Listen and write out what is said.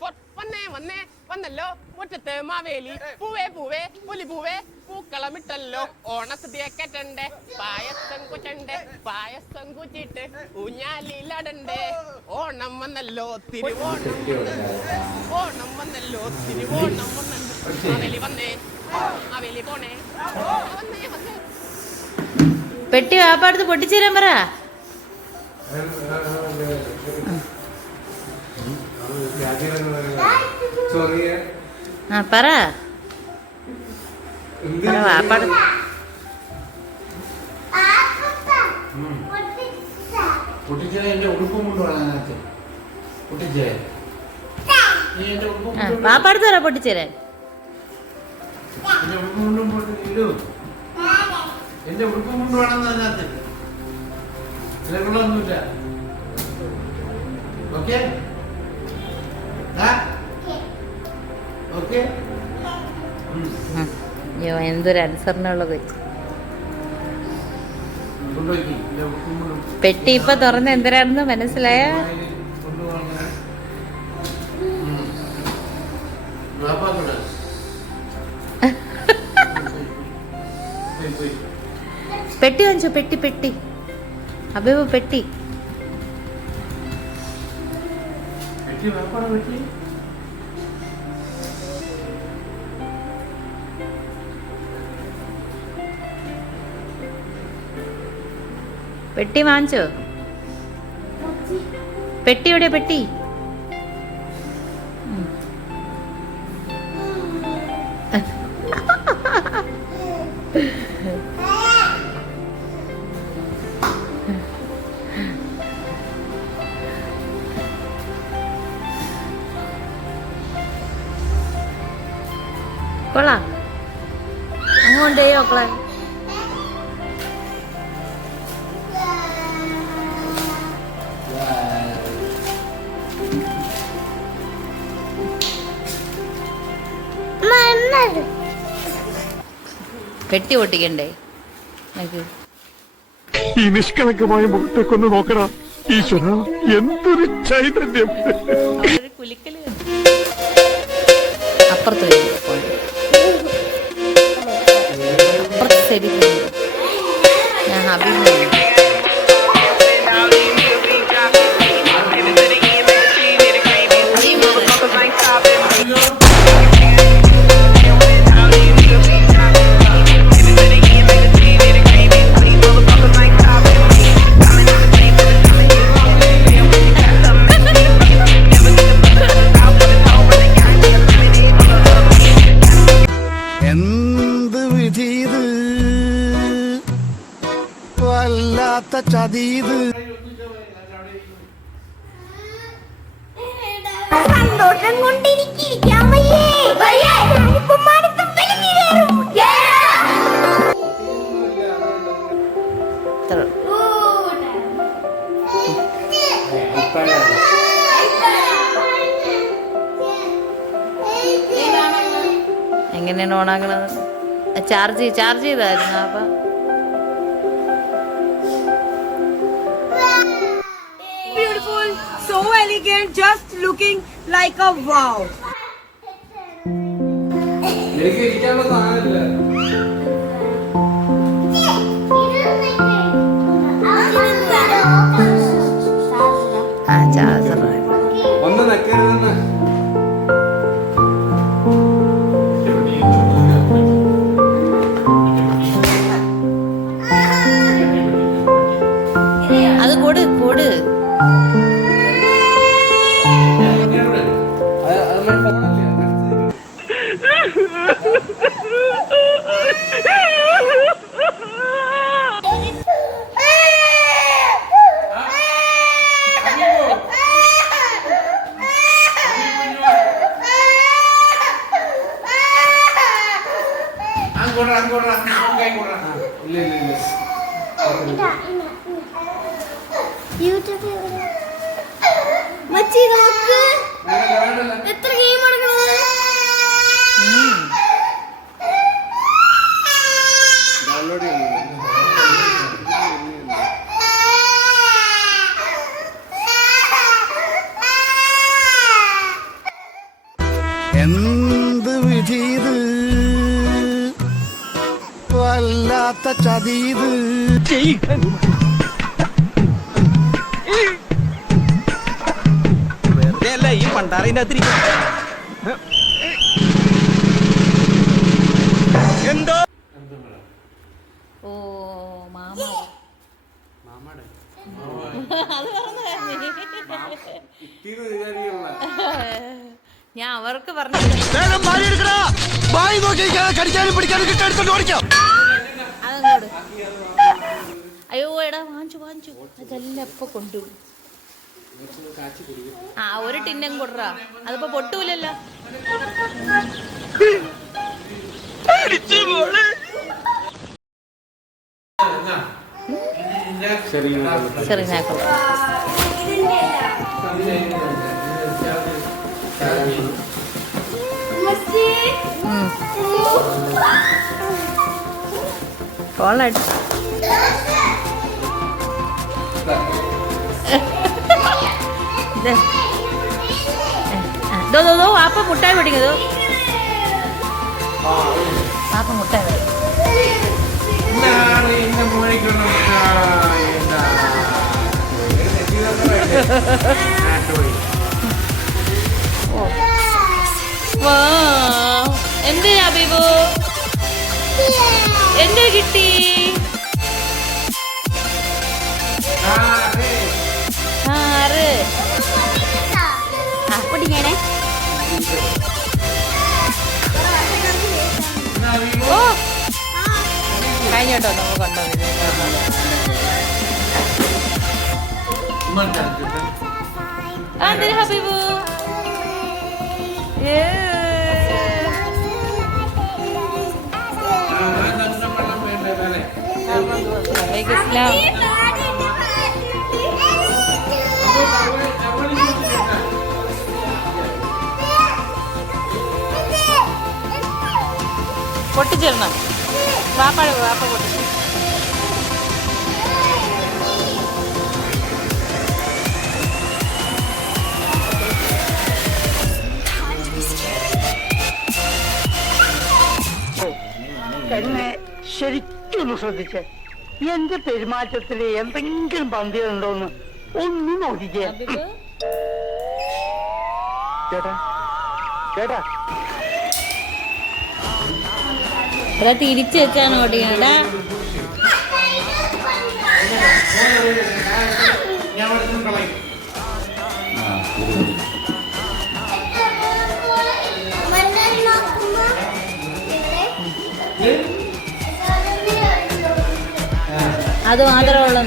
Four വന്നേ വന്നേ വന്നല്ലോ. മുറ്റത്ത് മാവേലി. പൂവേ പൂവേ പുലി പൂവേ. പൂക്കളമിട്ടല്ലോ ഓണസദ്യ കെട്ടണ്ടേ പായസം കുച്ചണ്ടേ. പായസം കുച്ചിട്ട് ഊഞ്ഞാലിലടണ്ടേ. ഓണം വന്നല്ലോ തിരുവോണം ഓണം. വന്നല്ലോ തിരുവോണം വന്നല്ലോ മാവേലി വന്നേ. മാവേലി പോണേ. വന്നേ വന്നേ. പെട്ടി വാപ്പാടുത്ത് പൊട്ടിച്ചേരാൻ പറ. ആ കൊണ്ടുപോ. വാപ്പാടുത്ത് പറ പൊട്ടിച്ചേരാൻ എന്റെ ഉടുപ്പും കൊണ്ടും കൊണ്ടുപോകണം അതിനകത്ത്. ഇതിലൊന്നുമില്ല ഓക്കെ ഓക്കെ. അയ്യോ എന്തൊരു അനുസരണമുള്ള കൊച്ചു പെട്ടി ഇപ്പൊ തുറന്ന് എന്തിനാണെന്ന് മനസ്സിലായ? പെട്ടി വാങ്ങിച്ചോ പെട്ടി പെട്ടി. അഭിവ് പെട്ടി. പെട്ടി വാങ്ങിച്ചോ പെട്ടി എവിടെ പെട്ടി ഉം. കൊള്ളാം. അങ്ങോട്ടേ മക്കളെ. പെട്ടി പൊട്ടിക്കണ്ടേ? ഈ നിഷ്കളങ്കമായ മുഖത്തേക്കൊന്ന് നോക്കണ ഈശ്വര എന്തൊരു ചൈതന്യം. അപ്പുറത്ത് വരും അപ്പോൾ. അപ്പുറത്ത് ശരി ഞാൻ ഹബീബ് വല്ലാത്ത ചതീത് സന്തോഷം കൊണ്ടിരിക്കാൻ എങ്ങനെയാണ് ഓണാക്കണത്? ചാർജ് ചാർജ് ചെയ്തായിരുന്നു അപ്പൊ? So elegant, just looking like a wow. കൈ കൂടാ ഇല്ല ഇല്ല ഇല്ല. യൂട്യൂബിൽ മച്ചി നോക്ക്. എത്ര ഗെയിം എടുക്കണത്? ഡൗൺലോഡ് ചെയ്യുന്നു ചതീത് വെറുതെ അല്ല ഈ പണ്ടാറിന്റെ എന്തോ? ഓ മാമ. മാമാടെ? അത് ഞാൻ അവർക്ക് പറഞ്ഞു കടിക്കാനും പിടിക്കാനും കിട്ടാൻ ഓടിക്കാം. അതങ്ങോട്ട് അയ്യോ എടാ വാങ്ങിച്ചു വാങ്ങിച്ചു. അതെല്ലാം എപ്പൊ കൊണ്ടുപോകും ആ ഒരു ടിന്നും കൊടുറാ. അതിപ്പോ പൊട്ടൂലല്ലോ. ഞാൻ കൊടുക്കാം. ഉം. കോളായിട്ട് ദേ. ദോ ദോ ദോ വാപ്പ മുട്ടായി പിടിക്കുന്നു വാപ്പ മുട്ടായി പിടിക്കും എന്താണ് എന്റെ എന്തേ കിട്ടി ആ. ആറ് എന്നാ വീ- ഓ കഴിഞ്ഞോട്ടോ നമുക്ക് കണ്ടോ ഇങ്ങോട്ട് അടുത്തിട്ട്. ആ എന്തിനാ ഹബീബു വലൈക്കും അസ്സലാം. അപ്പോൾ അവൾ അവൾ ചോദിച്ചിട്ടാ. പൊട്ടിച്ചിരണം വാപ്പ വാപ്പ പൊട്ടിച്ചു എന്നെ ശരിക്കൊന്ന് ശ്രദ്ധിച്ചേ എന്റെ പെരുമാറ്റത്തിൽ എന്തെങ്കിലും പന്തിയുണ്ടോന്ന് ഒന്ന് നോക്കിക്കേ. ചേട്ടാ ചേട്ടാ. അതാ തിരിച്ചു വെച്ചാണ് ഓടിയടാ ഞാൻ അത് മാത്രമേ ഉള്ളൂ